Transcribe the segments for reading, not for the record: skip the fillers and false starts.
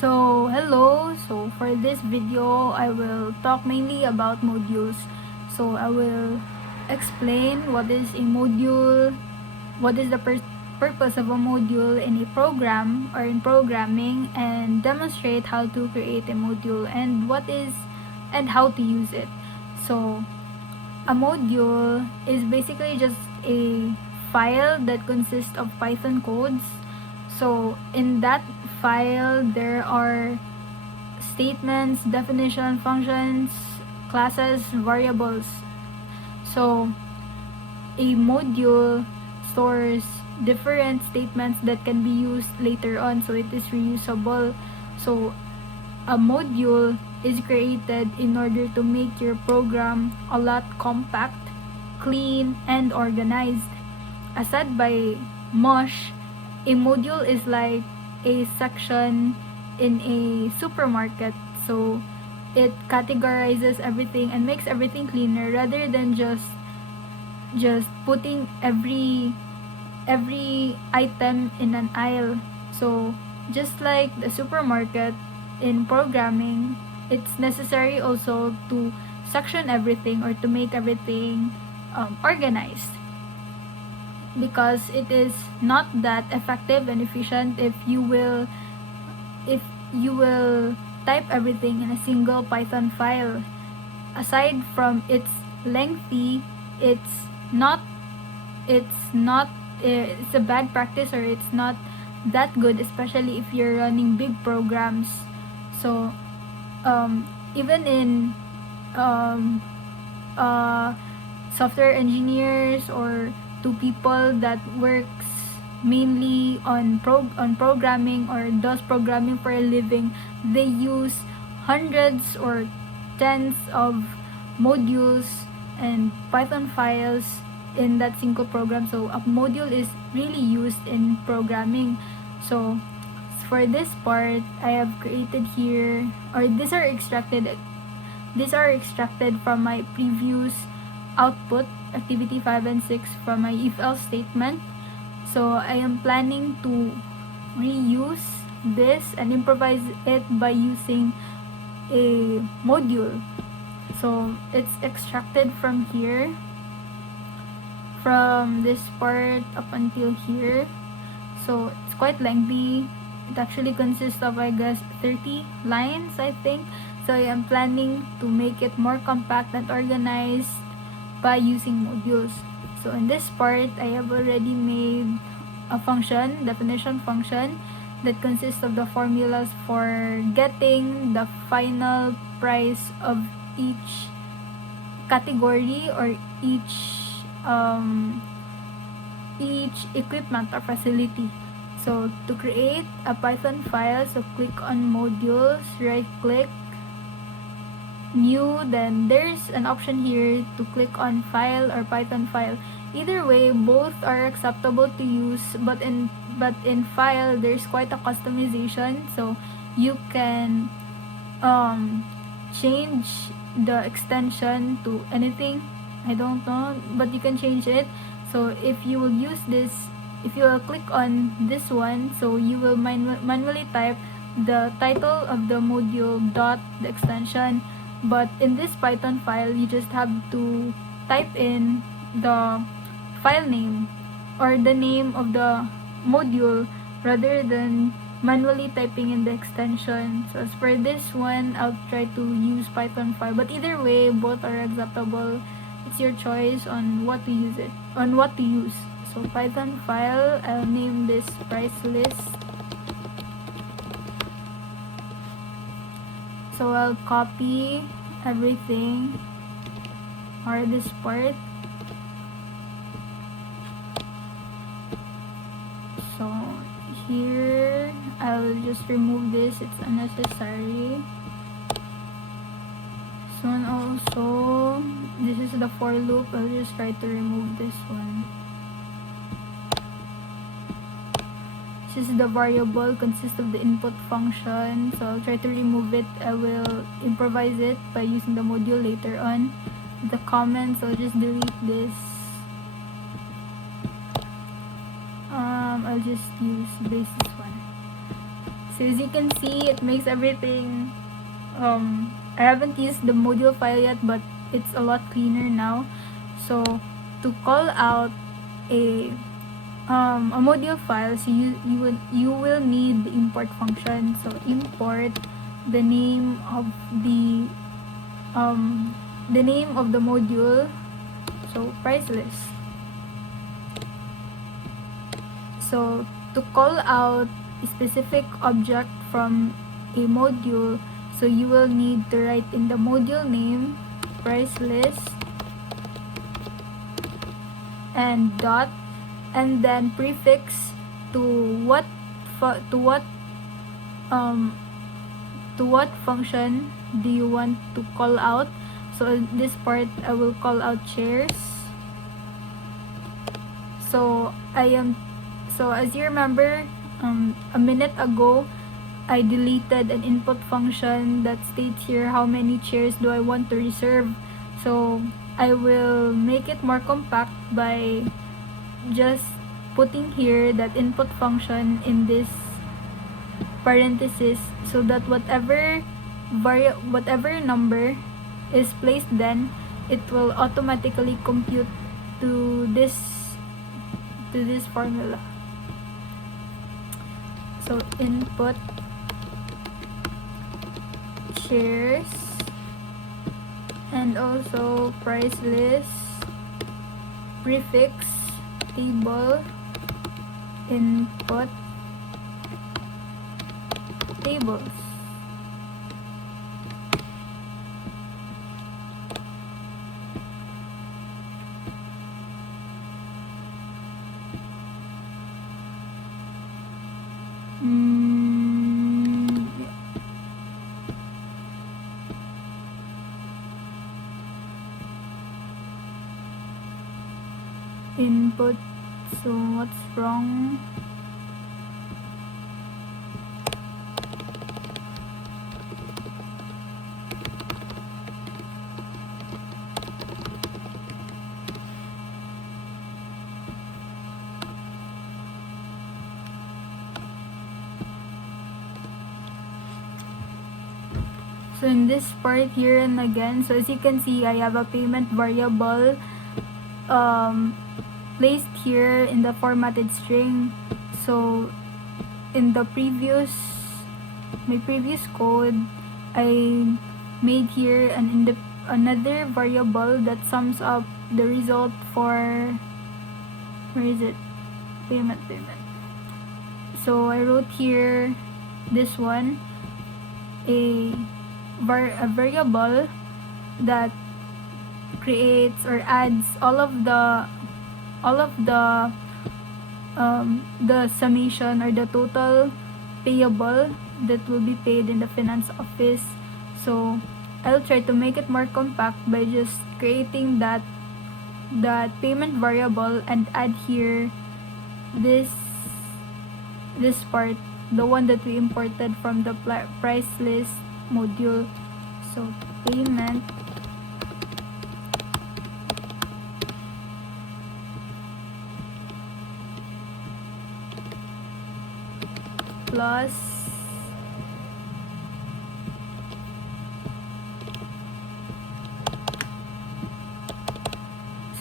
Hello. For this video, I will talk mainly about modules. I will explain what is a module, what is the purpose of a module in a program or in programming, and demonstrate how to create a module and how to use it. So, a module is basically just a file that consists of Python codes. So in that file, there are statements, definition, functions, classes, variables. So a module stores different statements that can be used later on, so it is reusable. So a module is created in order to make your program a lot compact, clean, and organized. Aside by Mosh, a module is like a section in a supermarket. So it categorizes everything and makes everything cleaner rather than just putting every item in an aisle. So just like the supermarket in programming, it's necessary also to section everything or to make everything organized, because it is not that effective and efficient if you will type everything in a single Python file. Aside from its lengthy, not it's a bad practice, or it's not that good, especially if you're running big programs. So even in um, software engineers, or to people that works mainly on programming or does programming for a living, they use hundreds or tens of modules and Python files in that single program. So a module is really used in programming. So for this part, I have created here, or these are extracted from my previous output, activity 5 and 6, from my if else statement. So I am planning to reuse this and improvise it by using a module. So it's extracted from here, from this part up until here. So it's quite lengthy. It actually consists of, I guess, 30 lines, I think. So I am planning to make it more compact and organized by using modules. So in this part, I have already made a function, definition function, that consists of the formulas for getting the final price of each category, or each equipment or facility. So to create a Python file, so click on modules, right click, new, then there's an option here to click on file or Python file. Either way, both are acceptable to use, but in file there's quite a customization, so you can change the extension to anything. I don't know, but you can change it. So if you will use this, if you will click on this one, so you will manually type the title of the module dot the extension. But in this Python file, you just have to type in the file name or the name of the module rather than manually typing in the extension. So as for this one, I'll try to use Python file, but either way, both are acceptable. It's your choice on what to use. So Python file, I'll name this price list. So I'll copy everything, or this part. So here, I'll just remove this, it's unnecessary. This one also, this is the for loop, I'll just try to remove this one. This is the variable, consists of the input function, so I'll try to remove it. I will improvise it by using the module later on. The comments, I'll just delete this. I'll just use basis one. So as you can see, it makes everything, I haven't used the module file yet, but it's a lot cleaner now. So to call out a module file, so you will need the import function. So import the name of the module, so price list. So to call out a specific object from a module, so you will need to write in the module name price list and dot, and then prefix to what function do you want to call out. So this part I will call out chairs. So as you remember, a minute ago I deleted an input function that states here how many chairs do I want to reserve. So I will make it more compact by just putting here that input function in this parenthesis, so that whatever number is placed, then it will automatically compute to this formula. So input chairs and also price list prefix table input tables. Input, so what's wrong? So in this part here and again, so as you can see, I have a payment variable placed here in the formatted string. So in the my previous code, I made here another variable that sums up the result for, where is it, payment. So I wrote here this one, a variable that creates or adds all of the summation or the total payable that will be paid in the finance office. So I'll try to make it more compact by just creating that payment variable and add here this part, the one that we imported from the price list module. So payment plus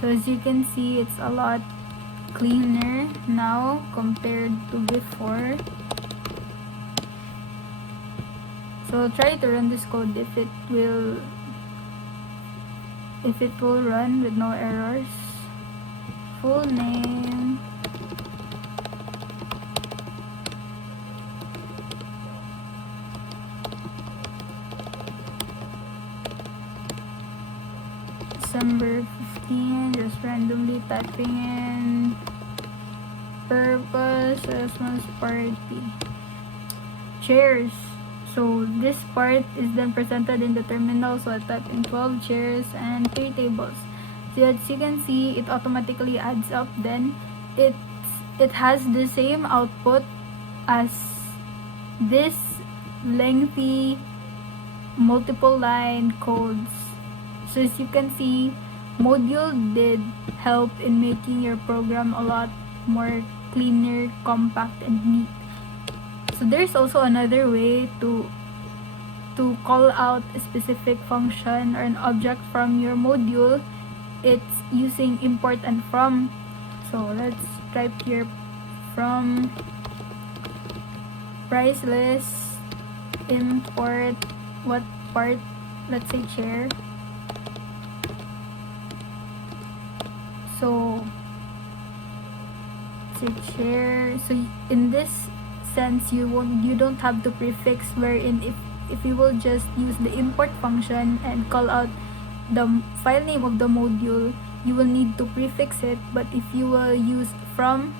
so as you can see, it's a lot cleaner now compared to before. So try to run this code if it will run with no errors. Full name, December 15, just randomly typing in purpose Christmas party. Chairs. So this part is then presented in the terminal, so I type in 12 chairs and 3 tables. So as you can see, it automatically adds up. Then it has the same output as this lengthy multiple line codes. So as you can see, module did help in making your program a lot more cleaner, compact, and neat. So there's also another way to call out a specific function or an object from your module. It's using import and from. So let's type here from price list import what part, let's say chair. So say chair. So in this sense, you don't have to prefix, wherein if you will just use the import function and call out the file name of the module, you will need to prefix it. But if you will use from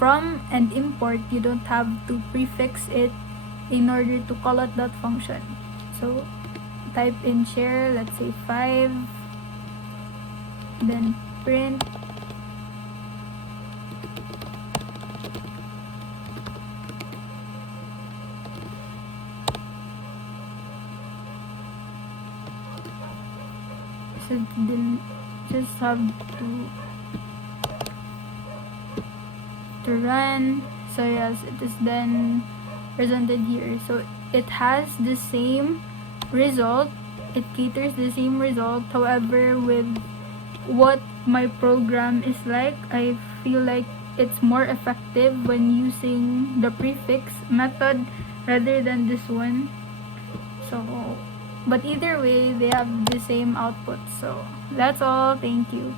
and import, you don't have to prefix it in order to call out that function. So type in share, let's say 5, then print so then just have to run. So yes, it is then presented here. So it has the same result, it caters the same result. However, with what my program is like, I feel like it's more effective when using the prefix method rather than this one. So but either way, they have the same output. So that's all. Thank you.